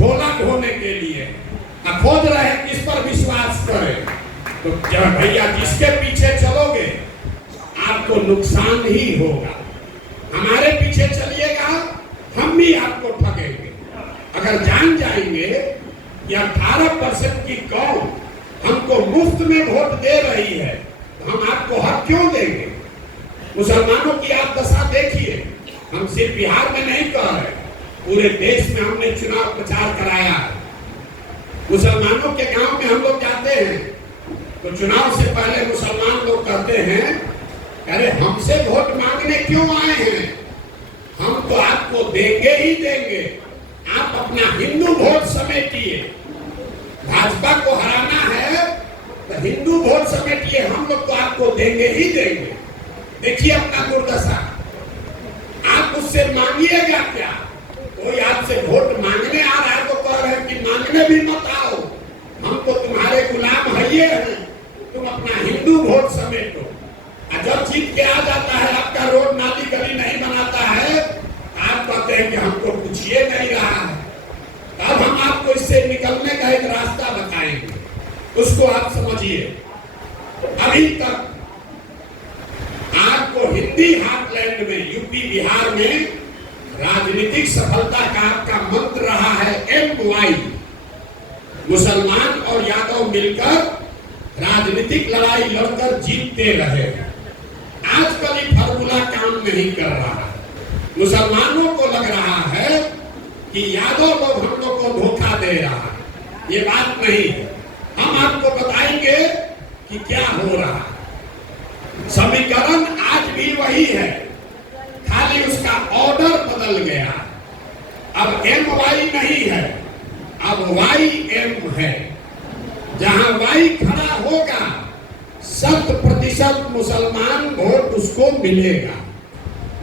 झोला ढोने के लिए खोज रहे हैं किस पर विश्वास करें। तो भैया जिसके पीछे चलोगे आपको नुकसान ही होगा। हमारे पीछे चलिएगा हम भी आपको ठगेंगे। अगर जान जाएंगे कि 18% की कौम हमको मुफ्त में वोट दे रही है तो हम आपको हक क्यों देंगे। मुसलमानों की आप दशा देखिए। हम सिर्फ बिहार में नहीं कह रहे, पूरे देश में हमने चुनाव प्रचार कराया है। मुसलमानों के गांव में हम लोग जाते हैं तो चुनाव से पहले मुसलमान लोग कहते हैं अरे हमसे वोट मांगने क्यों आए हैं, हम तो आपको देंगे ही देंगे, आप अपना हिंदू वोट समेटिए। भाजपा को हराना है तो हिंदू वोट समेटिए, हम लोग तो आपको देंगे ही देंगे। देखिए अपना दुर्दशा। आप उससे मांगिएगा क्या। कोई आपसे वोट मांगने आ रहा है तो कह रहे हैं कि मांगने भी मत आओ, हम तो तुम्हारे गुलाम हैं, तुम अपना हिंदू वोट समेटो। जब जीत के आ जाता है आपका रोड नाली गली नहीं बनाता है, आप कहते हैं कि हमको कुछ ये नहीं रहा है। तब हम आपको इससे निकलने का एक रास्ता बताएंगे, उसको आप समझिए। अभी तक आपको हिंदी हार्टलैंड में यूपी बिहार में राजनीतिक सफलता का आपका मंत्र रहा है MY। मुसलमान और यादव मिलकर राजनीतिक लड़ाई लड़कर जीतते रहे। आजकल ये फार्मूला काम नहीं कर रहा। मुसलमानों को लग रहा है कि यादव लोग हम लोग को धोखा दे रहा है। ये बात नहीं है। हम आपको बताएंगे कि क्या हो रहा। समीकरण आज भी वही है, खाली उसका ऑर्डर बदल गया। अब MY नहीं है, अब YM है। जहां Y खड़ा होगा 100% मुसलमान वोट उसको मिलेगा।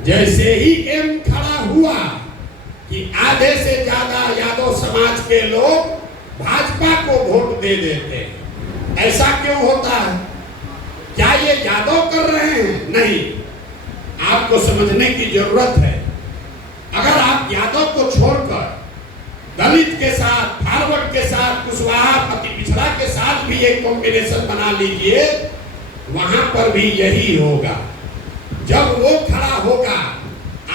जैसे ही M खड़ा हुआ कि आधे से ज्यादा यादव समाज के लोग भाजपा को वोट दे देते हैं। ऐसा क्यों होता है। क्या ये यादव कर रहे हैं। नहीं, आपको समझने की जरूरत है। अगर आप यादव को छोड़कर दलित के साथ, फॉरवर्ड के साथ, कुशवाहा अति पिछड़ा के साथ भी एक कॉम्बिनेशन बना लीजिए, वहां पर भी यही होगा। जब वो खड़ा होगा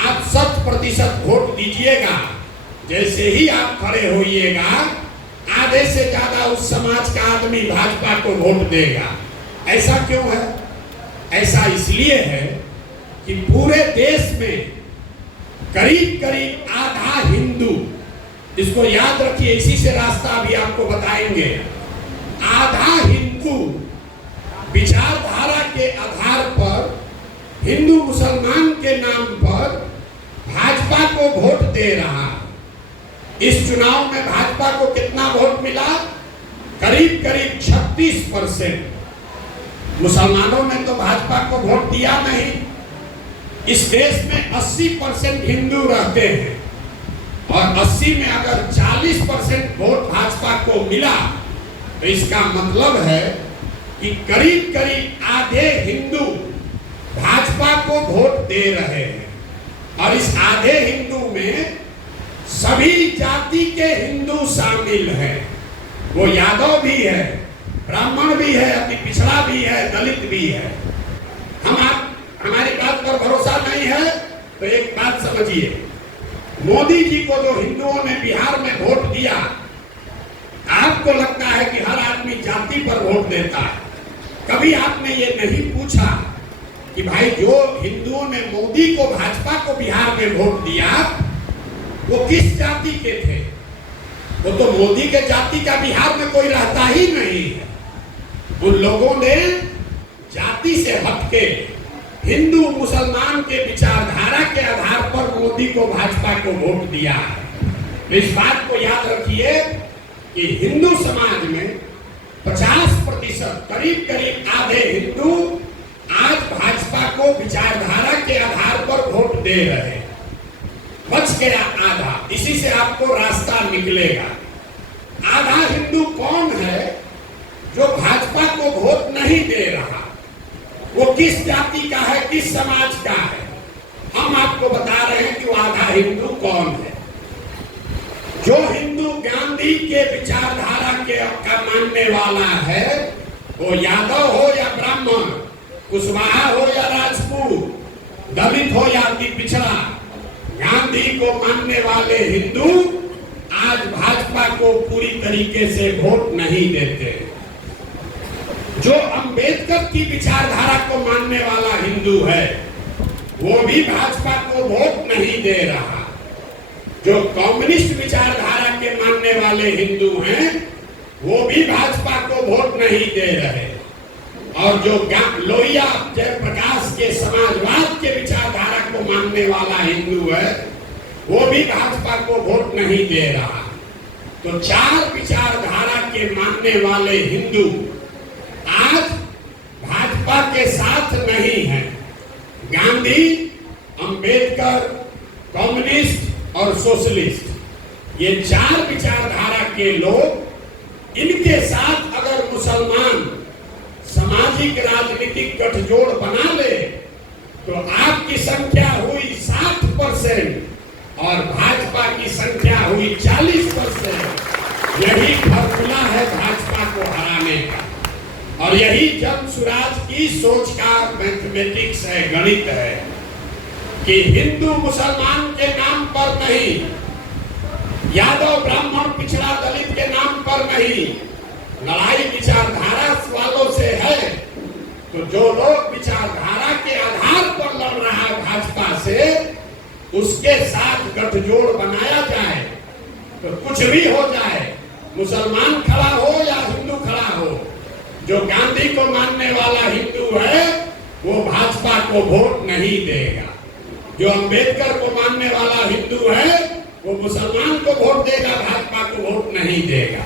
आप 100% वोट दीजिएगा। जैसे ही आप खड़े होइएगा आधे से ज्यादा उस समाज का आदमी भाजपा को वोट देगा। ऐसा क्यों है। ऐसा इसलिए है कि पूरे देश में करीब करीब आधा हिंदू, इसको याद रखिए, इसी से रास्ता भी आपको बताएंगे। आधा हिंदू विचारधारा के आधार पर हिंदू मुसलमान के नाम पर भाजपा को वोट दे रहा। इस चुनाव में भाजपा को कितना वोट मिला। करीब करीब 36%। मुसलमानों ने तो भाजपा को वोट दिया नहीं। इस देश में 80% हिंदू रहते हैं और 80 में अगर 40% वोट भाजपा को मिला तो इसका मतलब है कि करीब करीब आधे हिंदू भाजपा को वोट दे रहे हैं। और इस आधे हिंदू में सभी जाति के हिंदू शामिल हैं। वो यादव भी है, ब्राह्मण भी है, अति पिछड़ा भी है, दलित भी है। हमारी बात पर भरोसा नहीं है तो एक बात समझिए। मोदी जी को जो हिंदुओं ने बिहार में वोट दिया, आपको लगता है कि हर आदमी जाति पर वोट देता है। कभी आपने ये नहीं पूछा कि भाई जो हिंदुओं ने मोदी को, भाजपा को बिहार में वोट दिया वो किस जाति के थे। वो तो मोदी के जाति का बिहार में कोई रहता ही नहीं है। उन लोगों ने जाति से हटके हिंदू मुसलमान के विचारधारा के आधार पर मोदी को, भाजपा को वोट दिया है। इस बात को याद रखिए कि हिंदू समाज में 50% करीब करीब आधे हिंदू आज भाजपा को विचारधारा के आधार पर वोट दे रहे हैं। बच गया आधा, इसी से आपको रास्ता निकलेगा। आधा हिंदू कौन है जो भाजपा को वोट नहीं दे रहा। वो किस जाति का है, किस समाज का है। हम आपको बता रहे हैं कि वो आधा हिंदू कौन है। जो हिंदू ज्ञान गांधी के विचारधारा के का मानने वाला है, वो यादव हो या ब्राह्मण, कुशवाहा हो या राजपूत, दलित हो या अति पिछड़ा, गांधी को मानने वाले हिंदू आज भाजपा को पूरी तरीके से वोट नहीं देते। जो अंबेडकर की विचारधारा को मानने वाला हिंदू है वो भी भाजपा को वोट नहीं दे रहा। जो कम्युनिस्ट विचारधारा के मानने वाले हिंदू हैं वो भी भाजपा को वोट नहीं दे रहे। और जो लोहिया जयप्रकाश के समाजवाद के विचारधारा को मानने वाला हिंदू है वो भी भाजपा को वोट नहीं दे रहा। तो चार विचारधारा के मानने वाले हिंदू आज भाजपा के साथ नहीं है। गांधी, अंबेडकर, कम्युनिस्ट और सोशलिस्ट, ये चार विचारधारा के लोग, इनके साथ अगर मुसलमान सामाजिक राजनीतिक गठजोड़ बना ले तो आपकी संख्या हुई 60% और भाजपा की संख्या हुई 40%। यही फॉर्मूला है भाजपा को हराने का और यही जन सुराज की सोच का मैथमेटिक्स है, गणित है कि हिंदू मुसलमान के नाम पर नहीं, यादव ब्राह्मण पिछड़ा दलित के नाम पर नहीं, लड़ाई विचारधारा वालों से है। तो जो लोग विचारधारा के आधार पर लड़ रहा है भाजपा से, उसके साथ गठजोड़ बनाया जाए तो कुछ भी हो जाए, मुसलमान खड़ा हो या हिंदू खड़ा हो, जो गांधी को मानने वाला हिंदू है वो भाजपा को वोट नहीं देगा। जो अंबेडकर को मानने वाला हिंदू है वो मुसलमान को वोट देगा, भाजपा को वोट नहीं देगा।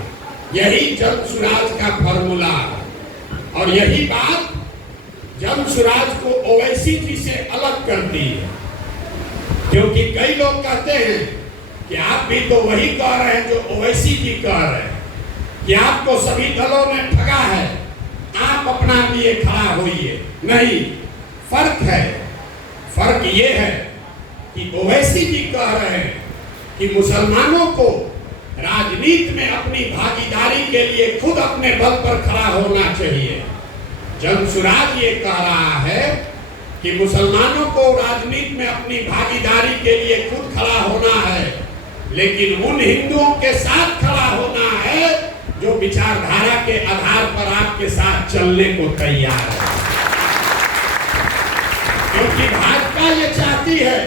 यही जन सुराज का फॉर्मूला है और यही बात जन सुराज को ओवैसी जी से अलग करती है। क्योंकि कई लोग कहते हैं कि आप भी तो वही कह रहे हैं जो ओवैसी जी कह रहे हैं कि आपको सभी दलों ने ठगा है, आप अपना लिए खड़ा होइए। नहीं, फर्क है। फर्क ये है कि ओवैसी जी कह रहे हैं कि मुसलमानों को राजनीति में अपनी भागीदारी के लिए खुद अपने बल पर खड़ा होना चाहिए। जन सुराज ये कह रहा है कि मुसलमानों को राजनीति में अपनी भागीदारी के लिए खुद खड़ा होना है, लेकिन उन हिंदुओं के साथ खड़ा होना है जो विचारधारा के आधार पर आपके साथ चलने को तैयार है। क्योंकि भाजपा ये चाहती है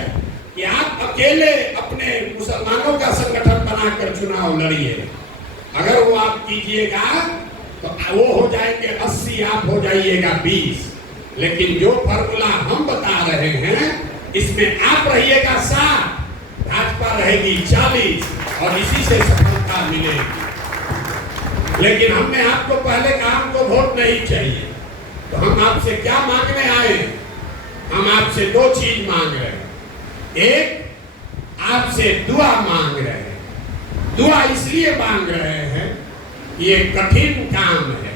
कि आप अकेले अपने मुसलमानों का संगठन बनाकर चुनाव लड़िए। अगर वो आप कीजिएगा तो वो हो जाएंगे 80, आप हो जाइएगा 20। लेकिन जो फॉर्मूला हम बता रहे हैं इसमें आप रहिएगा 60, भाजपा रहेगी 40 और इसी से सफलता मिलेगी। लेकिन हमने आपको पहले कहा हमको वोट नहीं चाहिए, तो हम आपसे क्या मांगने आए? हम आपसे दो चीज मांग रहे हैं। एक, आपसे दुआ मांग रहे हैं। दुआ इसलिए मांग रहे हैं, ये कठिन काम है,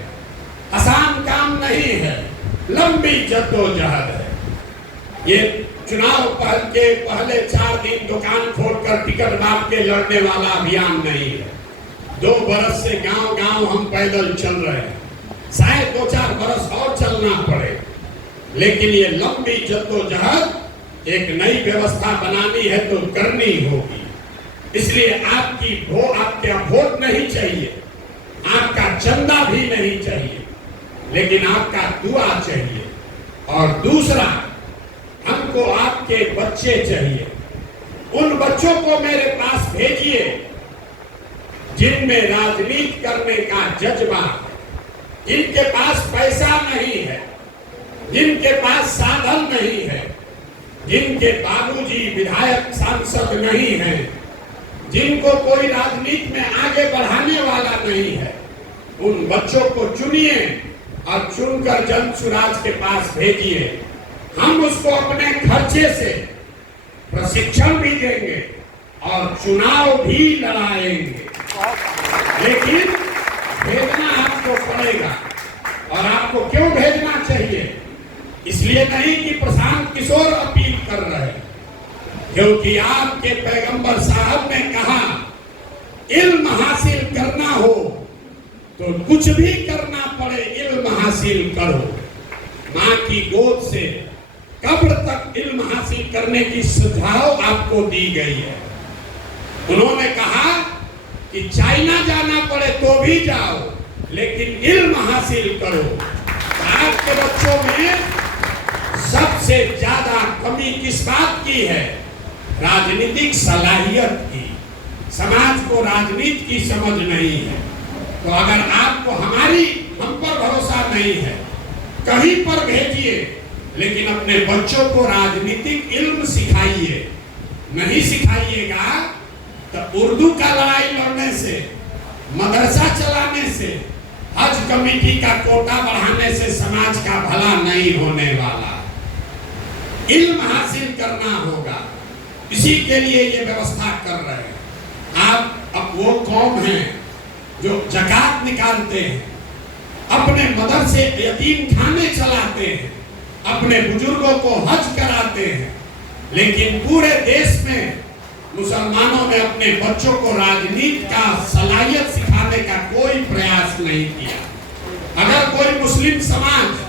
आसान काम नहीं है, लंबी जद्दोजहद है। ये चुनाव के पहले 4 दिन दुकान खोलकर टिकट बांट के लड़ने वाला अभियान नहीं है। 2 बरस से गांव गांव हम पैदल चल रहे हैं, शायद 2-4 बरस और चलना पड़े, लेकिन ये लंबी जद्दोजहद, एक नई व्यवस्था बनानी है तो करनी होगी। इसलिए आपका वोट नहीं चाहिए, आपका चंदा भी नहीं चाहिए, लेकिन आपका दुआ चाहिए। और दूसरा, हमको आपके बच्चे चाहिए। उन बच्चों को मेरे पास भेजिए जिनमें राजनीति करने का जज्बा है, जिनके पास पैसा नहीं है, जिनके पास साधन नहीं है, जिनके बाबूजी विधायक सांसद नहीं है, जिनको कोई राजनीति में आगे बढ़ाने वाला नहीं है, उन बच्चों को चुनिए और चुनकर जन सुराज के पास भेजिए। हम उसको अपने खर्चे से प्रशिक्षण भी देंगे और चुनाव भी लड़ाएंगे। लेकिन भेजना आपको पड़ेगा। और आपको क्यों भेजना चाहिए? इसलिए नहीं कि प्रशांत किशोर अपील कर रहे हैं, क्योंकि आपके पैगंबर साहब ने कहा, इल्म हासिल तो कुछ भी करना पड़े इल्म हासिल करो। माँ की गोद से कब्र तक इल्म हासिल करने की सुझाव आपको दी गई है। उन्होंने कहा कि चाइना जाना पड़े तो भी जाओ, लेकिन इल्म हासिल करो। आपके बच्चों में सबसे ज्यादा कमी किस बात की है? राजनीतिक सलाहियत की। समाज को राजनीति की समझ नहीं है। तो अगर आपको हम पर भरोसा नहीं है, कहीं पर भेजिए, लेकिन अपने बच्चों को राजनीतिक इल्म सिखाइए। नहीं सिखाइएगा तो उर्दू का लड़ाई लड़ने से, मदरसा चलाने से, हज कमेटी का कोटा बढ़ाने से समाज का भला नहीं होने वाला। इल्म हासिल करना होगा, इसी के लिए ये व्यवस्था कर रहे हैं। आप अब वो कौम है जो ज़कात निकालते हैं, अपने मदरसे यतीम खाने चलाते हैं, अपने बुजुर्गों को हज कराते हैं, लेकिन पूरे देश में मुसलमानों ने अपने बच्चों को राजनीति का सलाहियत सिखाने का कोई प्रयास नहीं किया। अगर कोई मुस्लिम समाज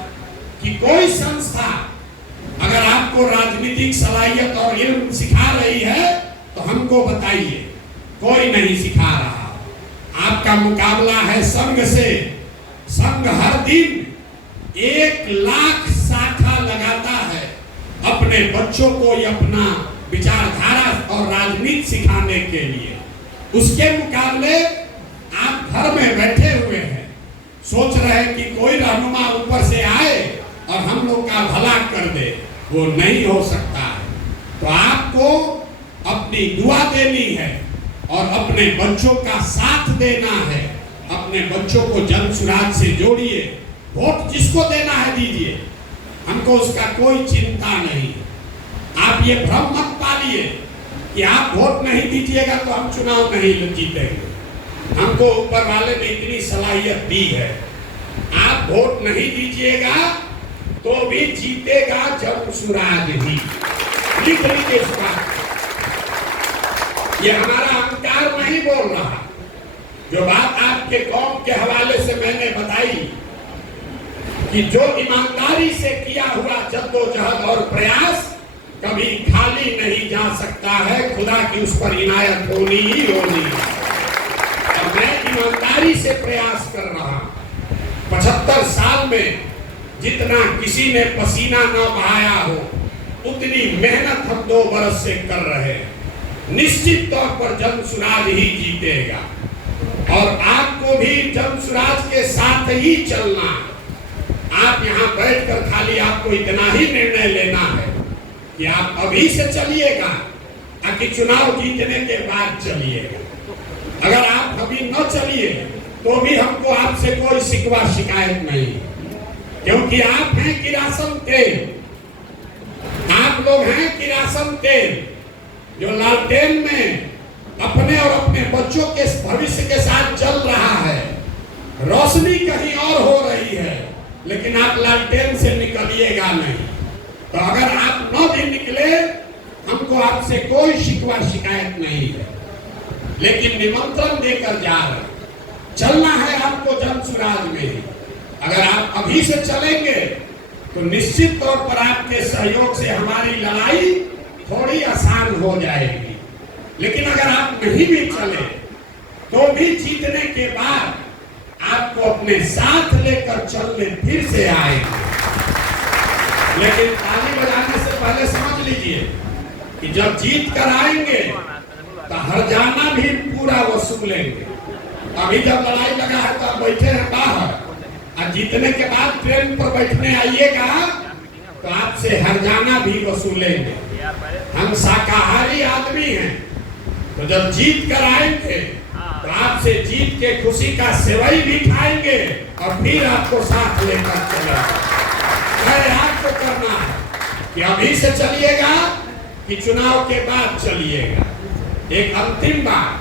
की कोई संस्था अगर आपको राजनीतिक सलाहियत और इल्म सिखा रही है तो हमको बताइए। कोई नहीं सिखा रहा। आपका मुकाबला है संघ से। संघ हर दिन 1 लाख शाखा लगाता है अपने बच्चों को अपना विचारधारा और राजनीति सिखाने के लिए। उसके मुकाबले आप घर में बैठे हुए हैं, सोच रहे हैं कि कोई रहनुमा ऊपर से आए और हम लोग का भला कर दे। वो नहीं हो सकता है। तो आपको अपनी दुआ देनी है और अपने बच्चों का साथ देना है। अपने बच्चों को जन सुराज से जोड़िए। वोट जिसको देना है दीजिए, हमको उसका कोई चिंता नहीं। आप ये भ्रम मत पालिए कि आप वोट नहीं दीजिएगा तो हम चुनाव नहीं जीतेंगे। हमको ऊपर वाले ने इतनी सलाहियत दी है। आप वोट नहीं दीजिएगा तो भी जीतेगा जन सुराज ही। लिख लीजिए इस बात। ये हमारा अहंकार नहीं बोल रहा। जो बात आपके कौम के हवाले से मैंने बताई कि जो ईमानदारी से किया हुआ जद्दोजहद और प्रयास कभी खाली नहीं जा सकता है। खुदा की उस पर इनायत होनी ही होनी है। और मैं ईमानदारी से प्रयास कर रहा। 75 साल में जितना किसी ने पसीना न बहाया हो, उतनी मेहनत हम 2 बरस से कर रहे हैं। निश्चित तौर पर जन सुराज ही जीतेगा और आपको भी जन सुराज के साथ ही चलना। आप यहाँ बैठकर खाली आपको इतना ही निर्णय लेना है कि आप अभी से चलिएगा ताकि चुनाव जीतने के बाद चलिएगा। अगर आप अभी न चलिए तो भी हमको आपसे कोई शिकवा शिकायत नहीं, क्योंकि आप हैं किरासन तेल। आप लोग हैं किरासन तेल जो लालटेन में अपने और अपने बच्चों के भविष्य के साथ चल रहा है। रोशनी कहीं और हो रही है, लेकिन आप लालटेन से निकलिएगा नहीं। तो अगर आप न भी निकले, हमको आपसे कोई शिकवा शिकायत नहीं है, लेकिन निमंत्रण देकर जा रहे। चलना है आपको जन सुराज में। अगर आप अभी से चलेंगे तो निश्चित तौर पर आपके सहयोग से हमारी लड़ाई थोड़ी आसान हो जाएगी। लेकिन अगर आप नहीं भी चले तो भी जीतने के बाद आपको अपने साथ लेकर चलने फिर से आएंगे। लेकिन ताली बजाने से पहले समझ लीजिए कि जब जीत कर आएंगे तो हरजाना भी पूरा वसूलेंगे। अभी जब लड़ाई लगा है तो बैठे हैं बाहर, और जीतने के बाद ट्रेन पर बैठने आइएगा तो आपसे हरजाना भी वसूलेंगे। हम शाकाहारी आदमी हैं, तो जब जीत कर आएंगे तो आपसे जीत के खुशी का सेवई भी खाएंगे और फिर आपको साथ लेकर चलेंगे। आपको करना है कि अभी से चलिएगा कि चुनाव के बाद चलिएगा। एक अंतिम बात,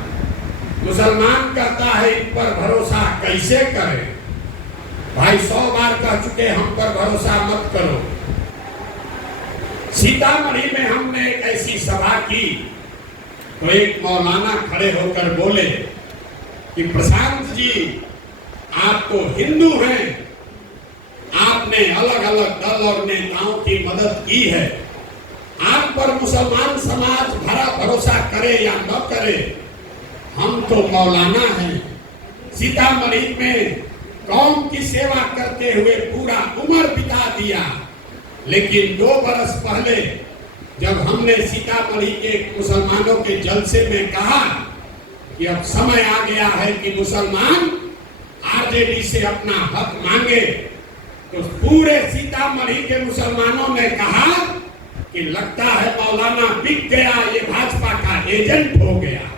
मुसलमान कहता है इन पर भरोसा कैसे करें। भाई 100 बार कह चुके हम पर भरोसा मत करो। सीतामढ़ी में हमने एक ऐसी सभा की तो एक मौलाना खड़े होकर बोले कि प्रशांत जी, आप तो हिंदू हैं, आपने अलग अलग दल और नेताओं की मदद की है। आप पर मुसलमान समाज भरा भरोसा करे या न करे, हम तो मौलाना हैं। सीतामढ़ी में कौम की सेवा करते हुए पूरा उम्र बिता दिया, लेकिन 2 बरस पहले जब हमने सीतामढ़ी के मुसलमानों के जलसे में कहा कि अब समय आ गया है कि मुसलमान आरजेडी से अपना हक मांगे, तो पूरे सीतामढ़ी के मुसलमानों ने कहा कि लगता है मौलाना बिक गया, ये भाजपा का एजेंट हो गया।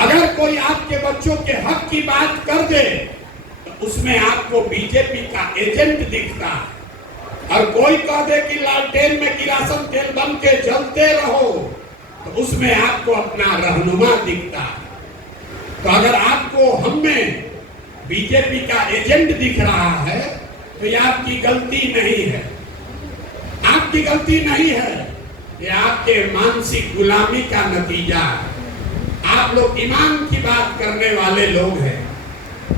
अगर कोई आपके बच्चों के हक की बात कर दे तो उसमें आपको बीजेपी का एजेंट दिखता है, और कोई कह दे कि लालटेन में किरासन तेल बन के जलते रहो तो उसमें आपको अपना रहनुमा दिखता है। तो अगर आपको हम में बीजेपी का एजेंट दिख रहा है तो ये आपकी गलती नहीं है, आपकी गलती नहीं है, ये आपके मानसिक गुलामी का नतीजा है। आप लोग ईमान की बात करने वाले लोग हैं,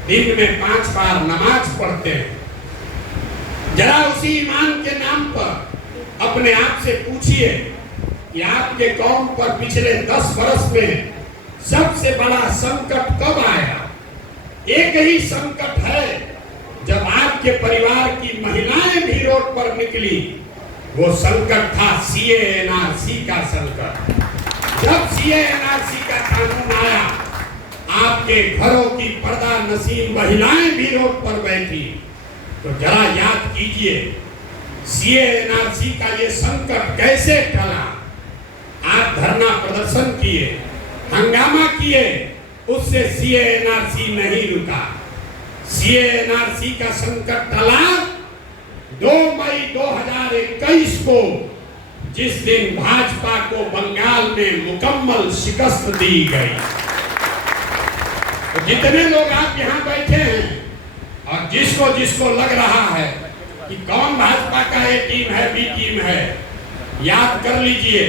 दिन में 5 बार नमाज पढ़ते हैं। जरा उसी ईमान के नाम पर अपने आप से पूछिए कि आपके कौम पर पिछले 10 वर्ष में सबसे बड़ा संकट कब आया? एक ही संकट है, जब आपके परिवार की महिलाएं भी रोड पर निकली। वो संकट था सीए एनआरसी का संकट। जब सीए एनआरसी का कानून आया, आपके घरों की पर्दा नसीब महिलाएं भी रोड पर बैठी। तो जरा याद कीजिए सीए एनआरसी का ये संकट कैसे टला। आप धरना प्रदर्शन किए, हंगामा किए, उससे सीए एनआरसी नहीं रुका। सीए एनआरसी का संकट टला 2 मई 2021 को, जिस दिन भाजपा को बंगाल में मुकम्मल शिकस्त दी गई। तो जितने लोग आप यहाँ बैठे हैं और जिसको जिसको लग रहा है कि कौन भाजपा का ए टीम है, बी टीम है, याद कर लीजिए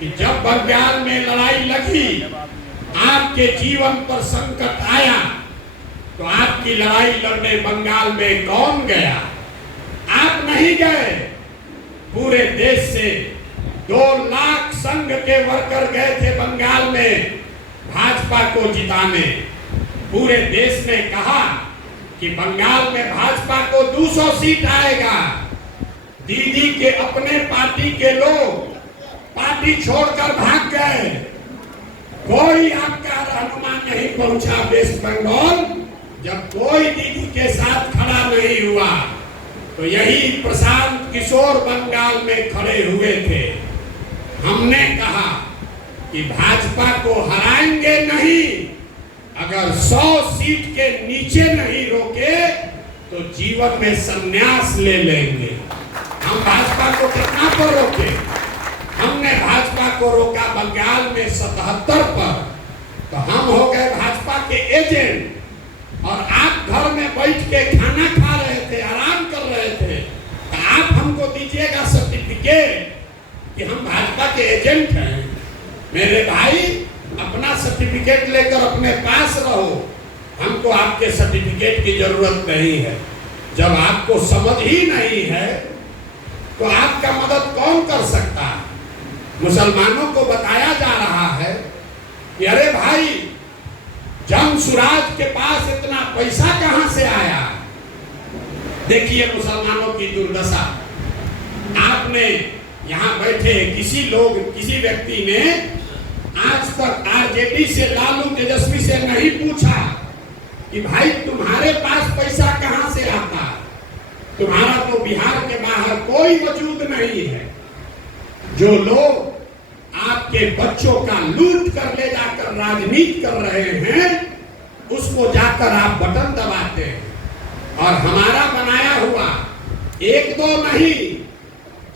कि जब बंगाल में लड़ाई लगी, आपके जीवन पर संकट आया, तो आपकी लड़ाई लड़ने बंगाल में कौन गया? आप नहीं गए। पूरे देश से 2 लाख संघ के वर्कर गए थे बंगाल में भाजपा को जिताने। पूरे देश ने कहा कि बंगाल में भाजपा को 200 सीट आएगा। दीदी के अपने पार्टी के लोग पार्टी छोड़कर भाग गए। कोई आपका रहनुमा नहीं पहुंचा वेस्ट बंगाल। जब कोई दीदी के साथ खड़ा नहीं हुआ तो यही प्रशांत किशोर बंगाल में खड़े हुए थे। हमने कहा कि भाजपा को हराएंगे नहीं, अगर 100 सीट के नीचे नहीं रोके तो जीवन में संन्यास ले लेंगे। हम भाजपा को कितना पर रोके? हमने भाजपा को रोका बंगाल में 77 पर, तो हम हो गए भाजपा के एजेंट। और आप घर में बैठ के खाना खा रहे थे, आराम कर रहे थे, तो आप हमको दीजिएगा सर्टिफिकेट कि हम भाजपा के एजेंट हैं। मेरे भाई, अपना सर्टिफिकेट लेकर अपने पास रहो, हमको आपके सर्टिफिकेट की जरूरत नहीं है। जब आपको समझ ही नहीं है तो आपका मदद कौन कर सकता है? मुसलमानों को बताया जा रहा है कि अरे भाई, जमसुराज के पास इतना पैसा कहां से आया? देखिए मुसलमानों की दुर्दशा। आपने यहां बैठे किसी व्यक्ति ने आज तक आरजेडी से, लालू तेजस्वी से नहीं पूछा कि भाई तुम्हारे पास पैसा कहां से आता? तुम्हारा तो बिहार के बाहर कोई वजूद नहीं है। जो लोग आपके बच्चों का लूट कर ले जाकर राजनीति कर रहे हैं, उसको जाकर आप बटन दबाते हैं। और हमारा बनाया हुआ 1-2 नहीं,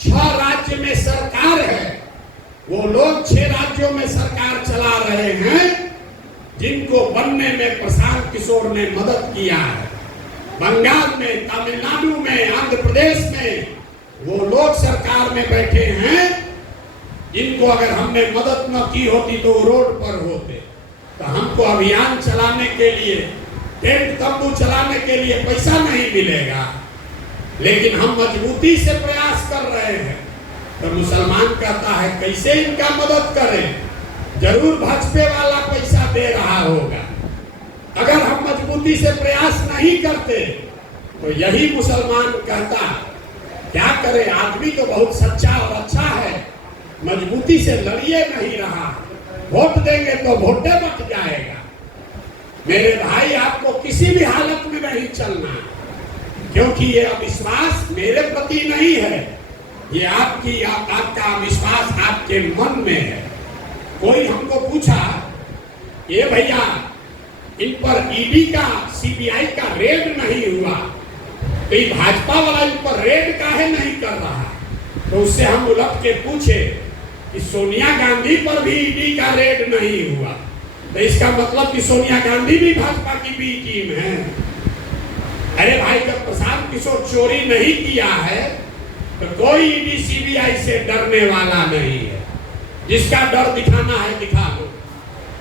6 राज्य में सरकार है। वो लोग 6 राज्यों में सरकार चला रहे हैं, जिनको बनने में प्रशांत किशोर ने मदद किया है। बंगाल में, तमिलनाडु में, आंध्र प्रदेश में वो लोग सरकार में बैठे हैं, जिनको अगर हमने मदद न की होती तो रोड पर होते। तो हमको अभियान चलाने के लिए टेंट तंबू चलाने के लिए पैसा नहीं मिलेगा, लेकिन हम मजबूती से प्रयास कर रहे हैं। तो मुसलमान कहता है कैसे इनका मदद करें, जरूर भाजपा वाला पैसा दे रहा होगा। अगर हम मजबूती से प्रयास नहीं करते तो यही मुसलमान कहता क्या करे, आदमी तो बहुत सच्चा और अच्छा है, मजबूती से लड़िए नहीं रहा, वोट देंगे तो वोटे बट जाएगा। मेरे भाई, आपको किसी भी हालत में नहीं चलना, क्योंकि ये अविश्वास मेरे प्रति नहीं है, ये आपका विश्वास आपके मन में है। कोई हमको पूछा, ये भैया इन पर ईडी का सीबीआई का रेड नहीं हुआ, तो ये भाजपा वाला इन पर रेड काहे नहीं कर रहा? तो उससे हम उलट के पूछे कि सोनिया गांधी पर भी ईडी का रेड नहीं हुआ, तो इसका मतलब कि सोनिया गांधी भी भाजपा की बी टीम है। अरे भाई, जब प्रशांत किशोर चोरी नहीं किया है तो कोई ईडी सीबीआई से डरने वाला नहीं है। जिसका डर दिखाना है दिखा लो,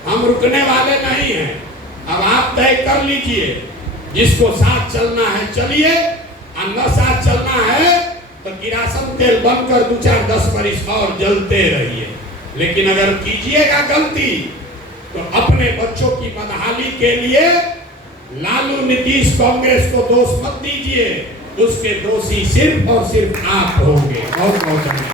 हम रुकने वाले नहीं हैं। अब आप तय कर लीजिए, जिसको साथ चलना है चलिए, और न साथ चलना है तो किरासन तेल बनकर 2-4-10 बरिस और जलते रहिए। लेकिन अगर कीजिएगा गलती तो अपने बच्चों की बदहाली के लिए लालू नीतीश कांग्रेस को दोष मत दीजिए, उसके दोषी सिर्फ और सिर्फ आप होंगे। बहुत बहुत धन्यवाद।